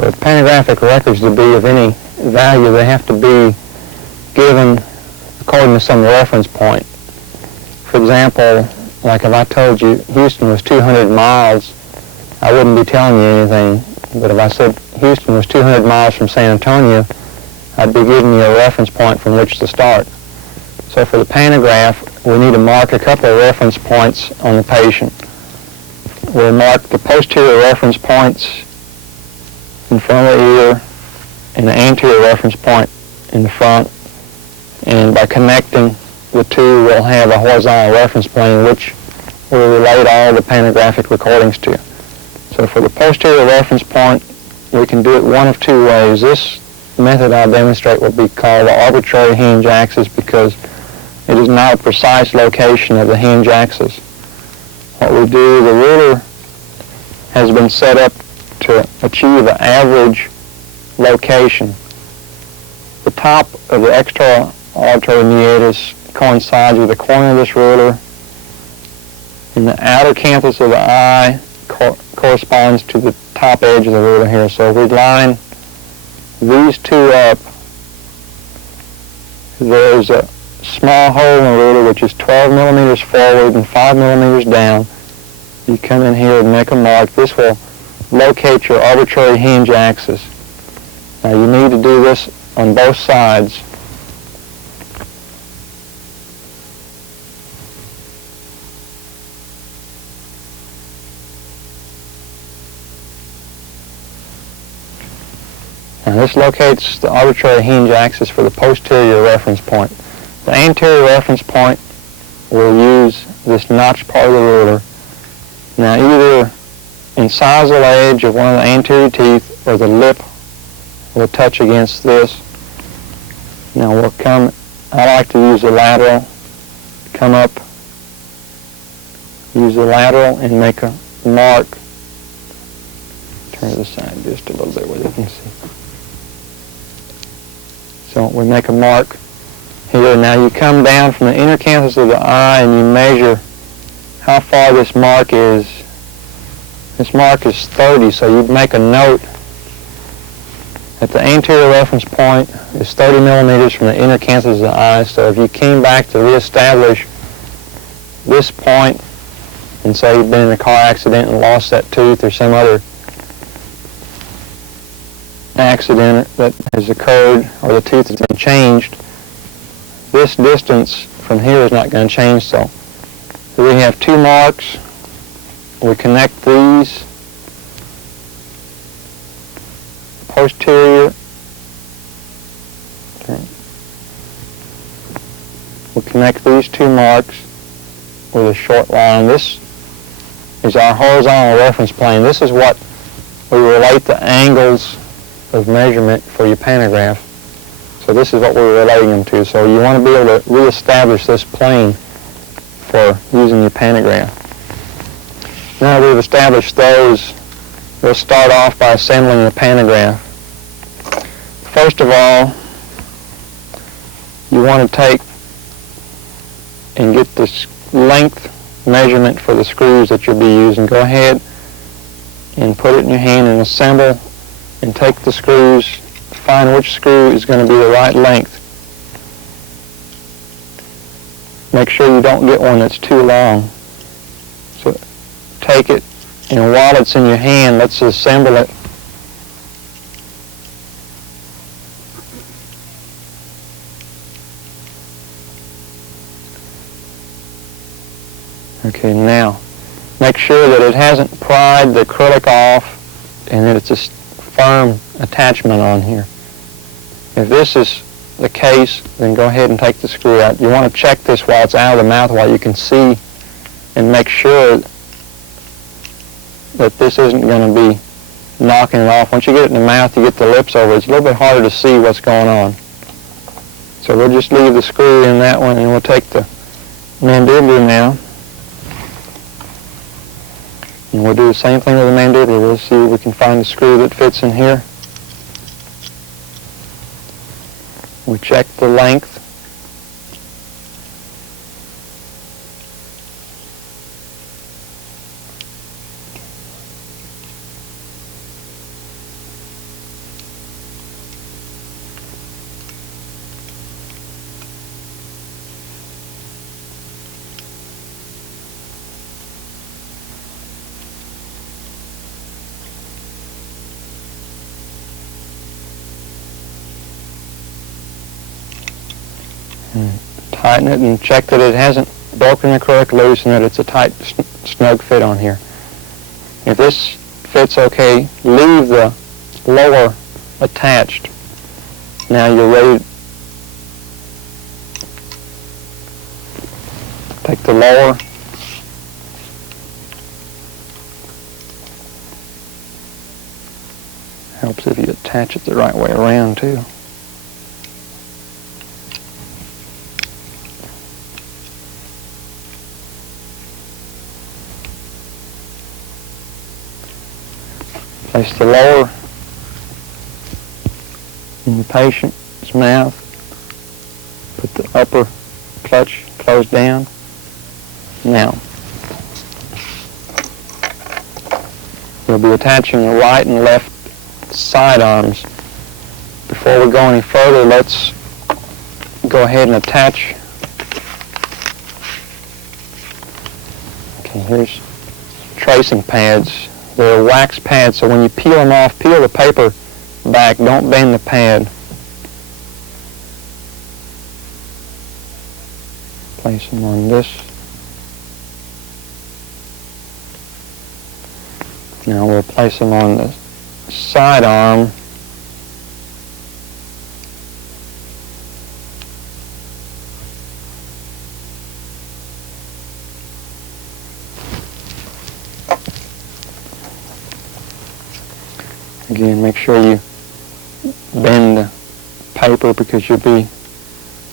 for pantographic records to be of any value, they have to be given according to some reference point. For example, like if I told you Houston was 200 miles, I wouldn't be telling you anything. But if I said Houston was 200 miles from San Antonio, I'd be giving you a reference point from which to start. So for the pantograph, we need to mark a couple of reference points on the patient. We'll mark the posterior reference points in front of the ear and the anterior reference point in the front. And by connecting the two, we'll have a horizontal reference plane which we'll relate all the pantographic recordings to. So for the posterior reference point, we can do it one of two ways. This method I'll demonstrate will be called the arbitrary hinge axis because it is not a precise location of the hinge axis. What we do, the ruler has been set up to achieve an average location. The top of the external auditory meatus coincides with the corner of this ruler, and the outer canthus of the eye corresponds to the top edge of the ruler here. So if we line these two up, there's a small hole in the ruler which is 12 millimeters forward and 5 millimeters down. You come in here and make a mark. This will locate your arbitrary hinge axis. Now you need to do this on both sides. Now this locates the arbitrary hinge axis for the posterior reference point. The anterior reference point will use this notched part of the ruler. Now either incisal edge of one of the anterior teeth or the lip will touch against this. Now we'll come, I like to use the lateral, come up, use the lateral and make a mark. Turn to the side just a little bit where you can see. So we make a mark here. Now you come down from the inner canthus of the eye and you measure how far this mark is. This mark is 30, so you'd make a note that the anterior reference point is 30 millimeters from the inner canthus of the eye. So if you came back to reestablish this point and say you've been in a car accident and lost that tooth or some other accident that has occurred or the tooth has been changed, this distance from here is not going to change. So we have two marks. We connect these. Posterior. We'll connect these two marks with a short line. This is our horizontal reference plane. This is what we relate the angles of measurement for your pantograph. So this is what we're relating them to. So you want to be able to reestablish this plane for using your pantograph. Now that we've established those, we'll start off by assembling the pantograph. First of all, you want to take and get this length measurement for the screws that you'll be using. Go ahead and put it in your hand and assemble and take the screws, find which screw is going to be the right length. Make sure you don't get one that's too long. So take it, and while it's in your hand, let's assemble it. Okay, now make sure that it hasn't pried the acrylic off and that it's a firm attachment on here. If this is the case, then go ahead and take the screw out. You want to check this while it's out of the mouth while you can see and make sure that this isn't going to be knocking it off. Once you get it in the mouth, you get the lips over. It's a little bit harder to see what's going on. So we'll just leave the screw in that one and we'll take the mandibular now. And we'll do the same thing with the mandibular. We'll see if we can find the screw that fits in here. We check the length. And tighten it and check that it hasn't broken the acrylic loose and that it's a tight, snug fit on here. If this fits okay, leave the lower attached. Now you're ready to take the lower, helps if you attach it the right way around too. Place the lower in the patient's mouth. Put the upper clutch closed down. Now, we'll be attaching the right and left side arms. Before we go any further, let's go ahead and attach. Okay, here's tracing pads. They're wax pads, so when you peel them off, peel the paper back. Don't bend the pad. Place them on this. Now we'll place them on the side arm. Again, make sure you bend the paper because you'll be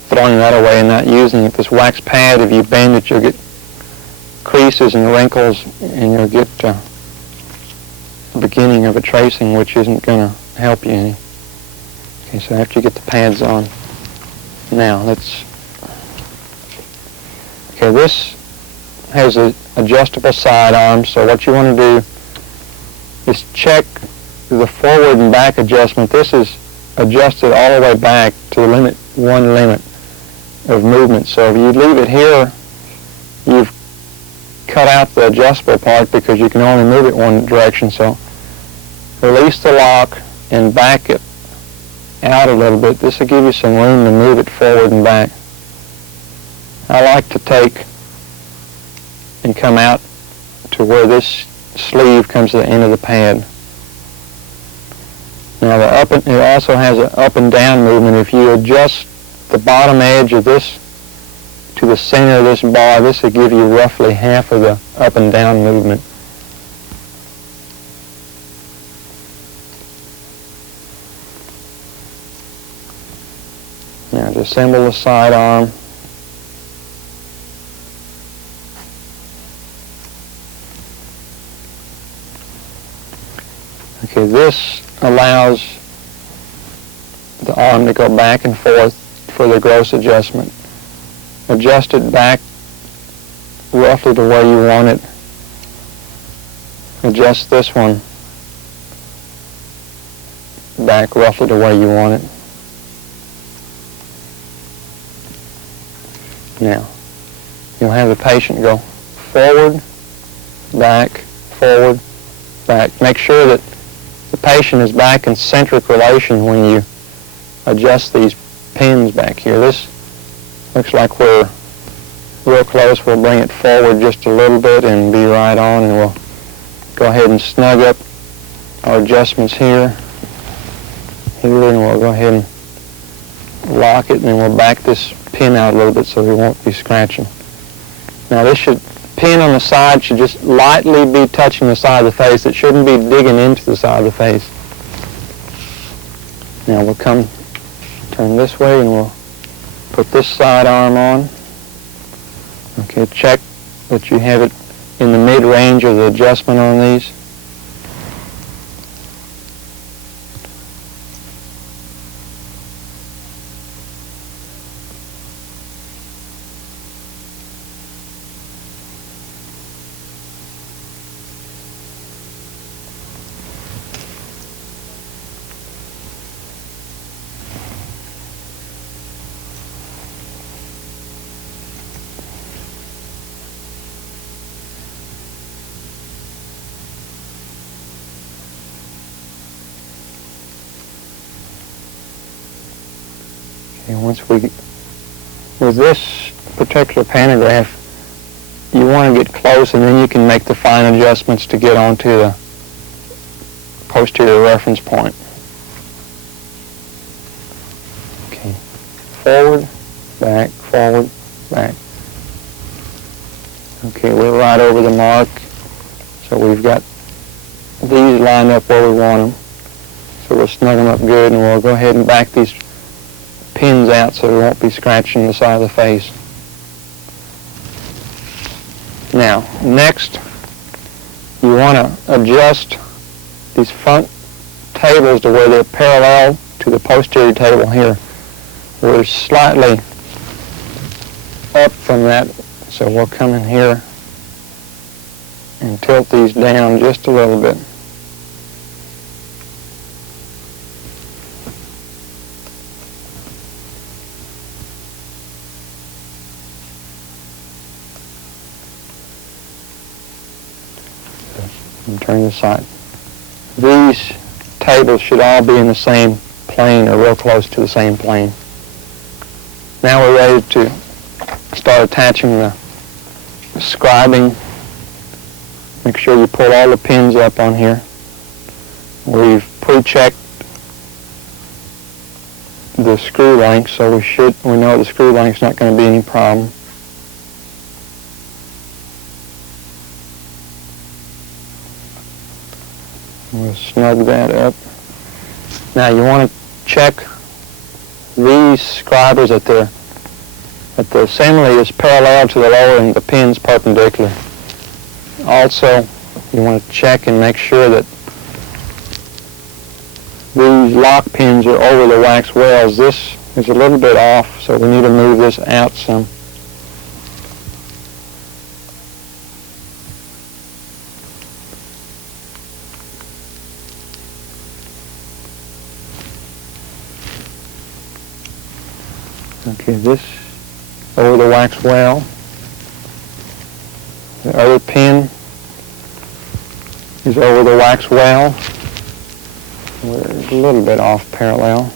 throwing that away and not using it. This wax pad, if you bend it, you'll get creases and wrinkles and you'll get the beginning of a tracing, which isn't going to help you any. Okay, so after you get the pads on, now let's, okay, this has an adjustable side arm, so what you want to do is check the forward and back adjustment. This is adjusted all the way back to the limit of movement. So if you leave it here, you've cut out the adjustable part because you can only move it one direction. So release the lock and back it out a little bit. This will give you some room to move it forward and back. I like to take and come out to where this sleeve comes to the end of the pad. Now it also has an up and down movement. If you adjust the bottom edge of this to the center of this bar, this will give you roughly half of the up and down movement. Now to assemble the side arm. Okay, this allows the arm to go back and forth for the gross adjustment. Adjust it back roughly to where you want it. Adjust this one back roughly to where you want it. Now, you'll have the patient go forward, back, Make sure that the patient is back in centric relation when you adjust these pins back here. This looks like we're real close. We'll bring it forward just a little bit and be right on, and we'll go ahead and snug up our adjustments here, and we'll go ahead and lock it, and then we'll back this pin out a little bit so we won't be scratching. Now this pin on the side should just lightly be touching the side of the face. It shouldn't be digging into the side of the face. Now we'll turn this way and we'll put this side arm on. Okay, check that you have it in the mid-range of the adjustment on these. And once we with this particular pantograph, you want to get close, and then you can make the fine adjustments to get onto the posterior reference point. Okay, forward, back, forward, back. Okay, we're right over the mark, so we've got these lined up where we want them. So we'll snug them up good, and we'll go ahead and back these pins out so we won't be scratching the side of the face. Now, next, you want to adjust these front tables to where they're parallel to the posterior table here. We're slightly up from that, so we'll come in here and tilt these down just a little bit. And turn the side. These tables should all be in the same plane or real close to the same plane. Now we're ready to start attaching the scribing. Make sure you pull all the pins up on here. We've pre-checked the screw length, so we know the screw length's not going to be any problem. We'll snug that up. Now you want to check these scribers that the assembly is parallel to the lower and the pin's perpendicular. Also, you want to check and make sure that these lock pins are over the wax wells. This is a little bit off, so we need to move this out some. Okay, this over the wax well. The other pin is over the wax well. We're a little bit off parallel.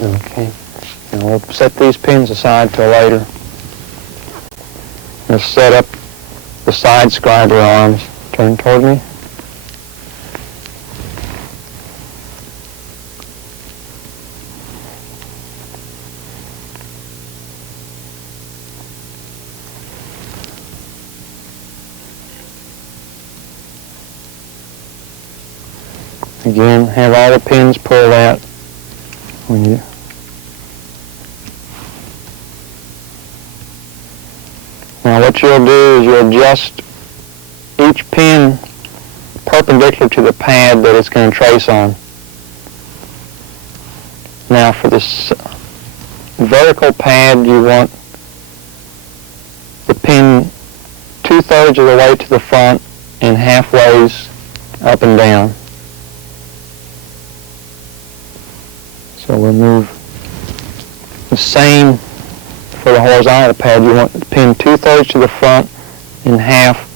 Okay, now we'll set these pins aside till later. We'll set up the side scriber arms. Turn toward me. Again, have all the pins pulled out when you Now what you'll do is you'll adjust each pin perpendicular to the pad that it's going to trace on. Now for this vertical pad, you want the pin 2/3 of the way to the front and halfways up and down. So we'll move the same for the horizontal pad. You want the pin 2/3 to the front and halfways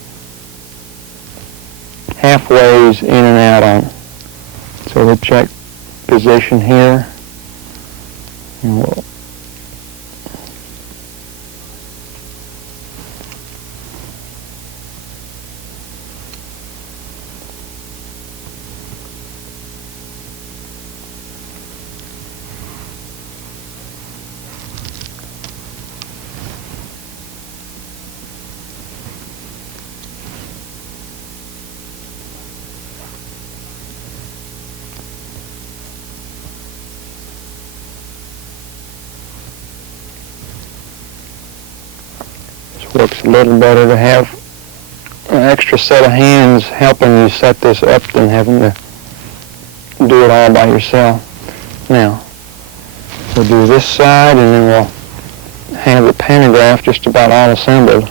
in and out on. So we'll check position here, and we'll works a little better to have an extra set of hands helping you set this up than having to do it all by yourself. Now, we'll do this side, and then we'll have the pantograph just about all assembled.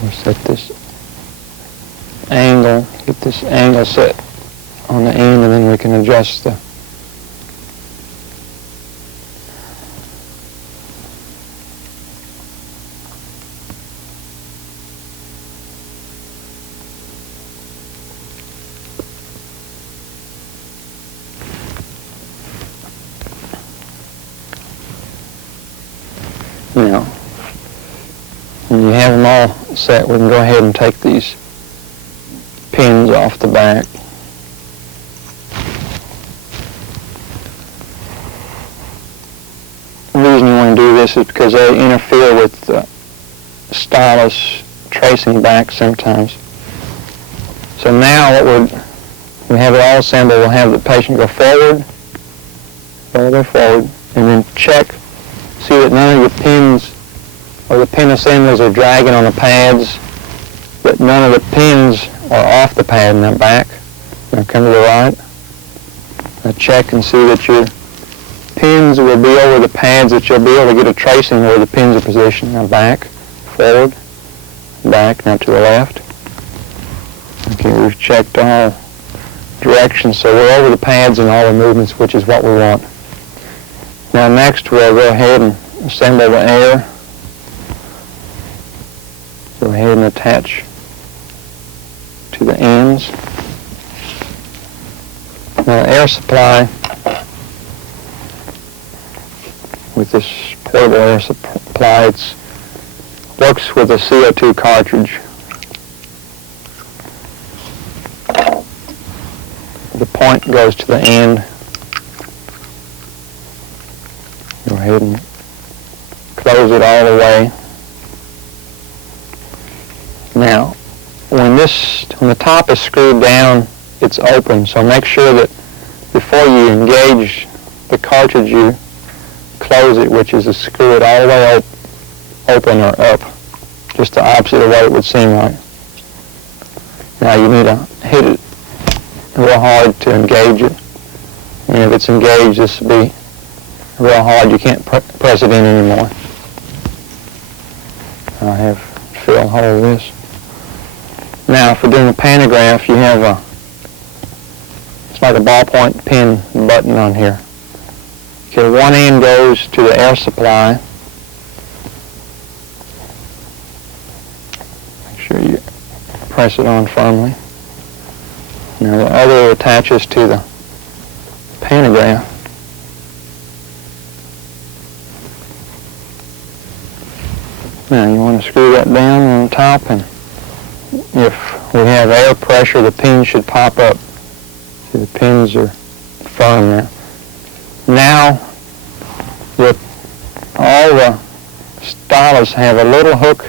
We'll set this angle, get this angle set on the end, and then we can adjust the now. When you have them all set, we can go ahead and take these pins off the back. The reason you want to do this is because they interfere with the stylus tracing back sometimes. So now we have it all assembled, we'll have the patient go forward, all the way forward, and then check, see that none of your pins or the pin assemblies are dragging on the pads, that none of the pins are off the pad in the back. Now come to the right. Now check and see that your pins will be over the pads, that you'll be able to get a tracing where the pins are positioned. Now back, forward, back, now to the left. Okay, we've checked all directions, so we're over the pads and all the movements, which is what we want. Now next we'll go ahead and assemble the air. Go ahead and attach to the ends. Now the air supply, with this portable air supply, it works with a CO2 cartridge. The point goes to the end. Go ahead and close it all the way. Now, when the top is screwed down, it's open, so make sure that before you engage the cartridge, you close it, which is to screw it all the way open or up, just the opposite of what it would seem like. Now you need to hit it real hard to engage it, and if it's engaged, this will be real hard. You can't press it in anymore. I have filled hold of this. Now, if we're doing a pantograph, you have it's like a ballpoint pen button on here. Okay, one end goes to the air supply. Make sure you press it on firmly. Now the other attaches to the pantograph. Now you want to screw that down on the top, and if we have air pressure, the pins should pop up. See, the pins are firm there. Now, all the stylus have a little hook,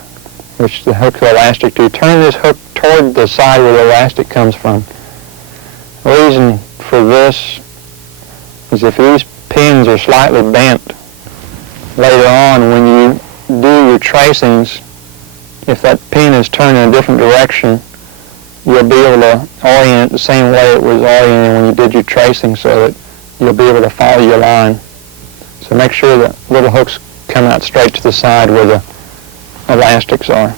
which the hook's elastic to. Turn this hook toward the side where the elastic comes from. The reason for this is if these pins are slightly bent later on, when you do your tracings, if that pin is turned in a different direction, you'll be able to orient it the same way it was oriented when you did your tracing, so that you'll be able to follow your line. So make sure that little hooks come out straight to the side where the elastics are.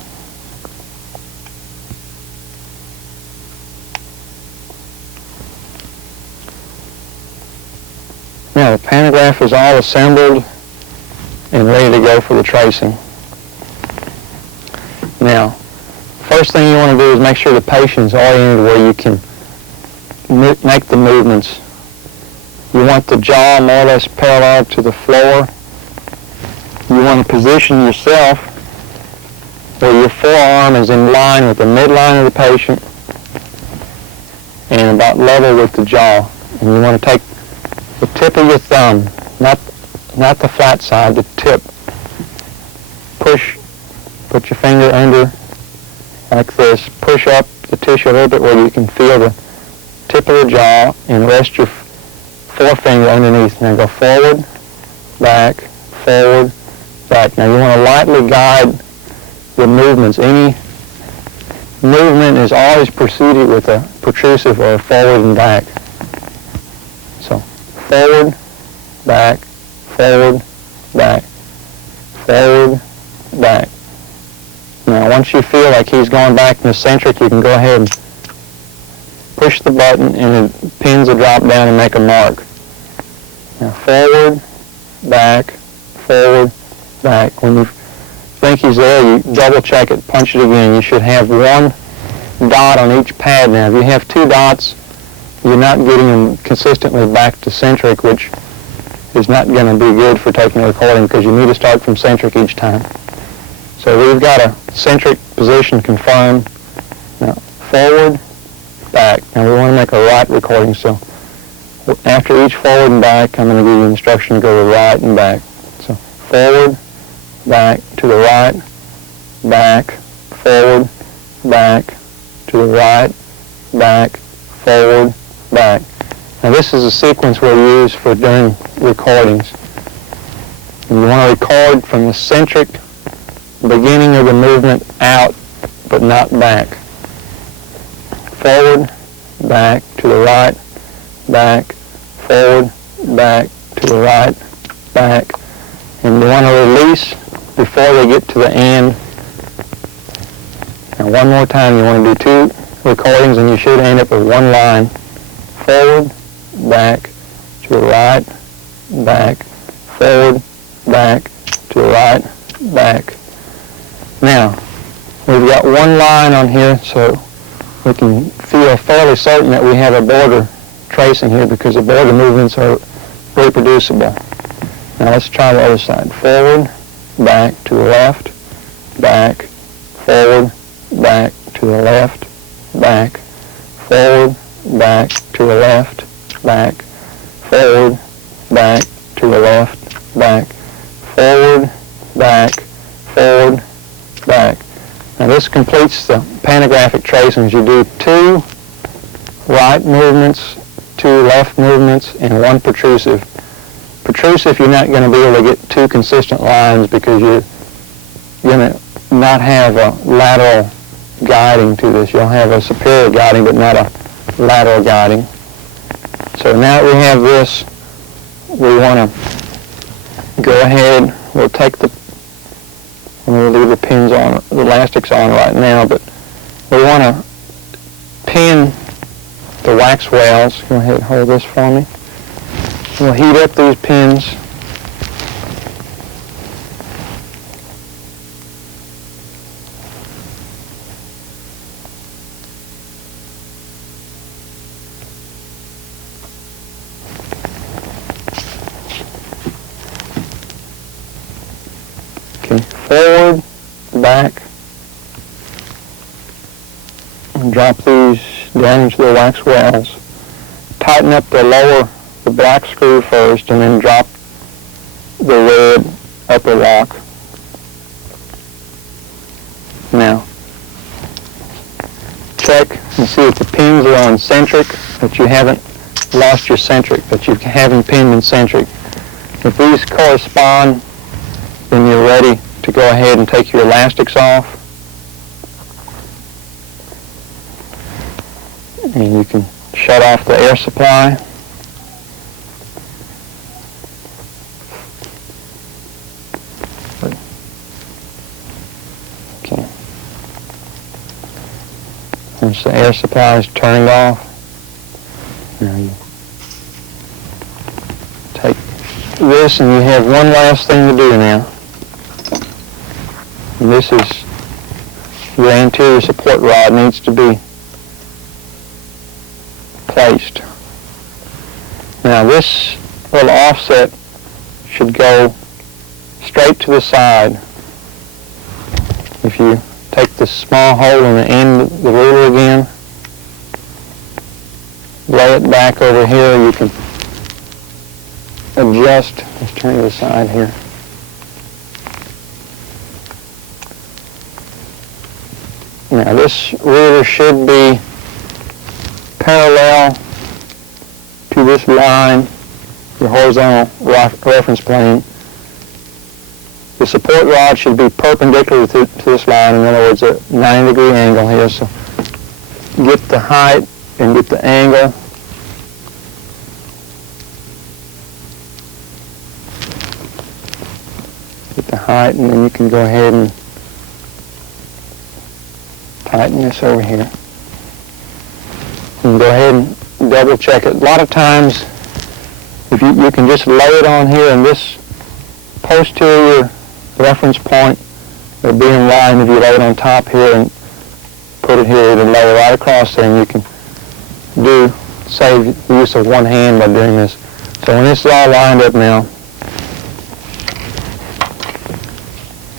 Now the pantograph is all assembled and ready to go for the tracing. Now, first thing you want to do is make sure the patient's oriented where you can make the movements. You want the jaw more or less parallel to the floor. You want to position yourself where your forearm is in line with the midline of the patient and about level with the jaw. And you want to take the tip of your thumb, not the flat side, the tip. Put your finger under like this. Push up the tissue a little bit where you can feel the tip of the jaw, and rest your forefinger underneath. Now go forward, back, forward, back. Now you want to lightly guide the movements. Any movement is always preceded with a protrusive or a forward and back. So forward, back, forward, back, forward, back. Now once you feel like he's going back in the eccentric, you can go ahead and push the button and the pins will drop down and make a mark. Now forward, back, forward, back. When you think he's there, you double check it, punch it again. You should have one dot on each pad now. If you have two dots, you're not getting them consistently back to centric, which is not going to be good for taking a recording because you need to start from centric each time. So we've got a centric position confirmed. Now forward, back. Now we want to make a right recording, so after each forward and back, I'm going to give you instruction to go to right and back. So forward, back, to the right, back, forward, back, to the right, back, forward, back. Now this is a sequence we'll use for doing recordings. And you want to record from the centric beginning of the movement out, but not back. Forward, back, to the right, back, forward, back, to the right, back. And you want to release before they get to the end. Now one more time, you want to do two recordings and you should end up with one line. Forward, back, to the right, back, forward, back, to the right, back. Now, we've got one line on here, so we can feel fairly certain that we have a border tracing here because the border movements are reproducible. Now let's try the other side. Forward, back, to the left, back, forward, back, to the left, back, forward, back, to the left, back, forward, back, to the left, back, forward, back, forward, back. Now this completes the pantographic tracings. You do two right movements, two left movements, and one protrusive. Protrusive, you're not going to be able to get two consistent lines because you're going to not have a lateral guiding to this. You'll have a superior guiding, but not a lateral guiding. So now that we have this, we want to go ahead. We'll take we'll leave the pins on, the elastics on right now, but we want to pin the wax wells. Go ahead and hold this for me. We'll heat up these pins. Okay, forward, back, and drop these down into the wax wells. Tighten up the black screw first, and then drop the red upper lock. Now, check and see if the pins are on centric, that you haven't lost your centric, that you haven't pinned in centric. If these correspond, then you're ready to go ahead and take your elastics off. And you can shut off the air supply. Okay. Once the air supply is turned off, now you take this and you have one last thing to do now. And this is your anterior support rod needs to be placed. Now this little offset should go straight to the side. If you take the small hole in the end of the ruler again, lay it back over here, you can adjust. Let's turn to the side here. Now this ruler should be parallel to this line, the horizontal reference plane. The support rod should be perpendicular to this line, in other words, a 90-degree angle here. So get the height and get the angle. Get the height, and then you can go ahead and tighten this over here. and go ahead and double check it. A lot of times, if you can just lay it on here, and this posterior reference point will be in line. If you lay it on top here and put it here, it'll lay right across there, and you can save the use of one hand by doing this. So when this is all lined up now,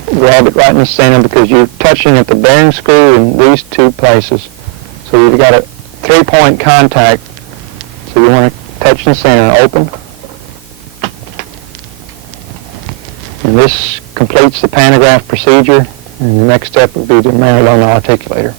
grab it right in the center, because you're touching at the bearing screw in these two places. So you've got a 3-point contact. So you want to touch in the center and open. And this completes the pantograph procedure. And the next step would be to mount it on the articulator.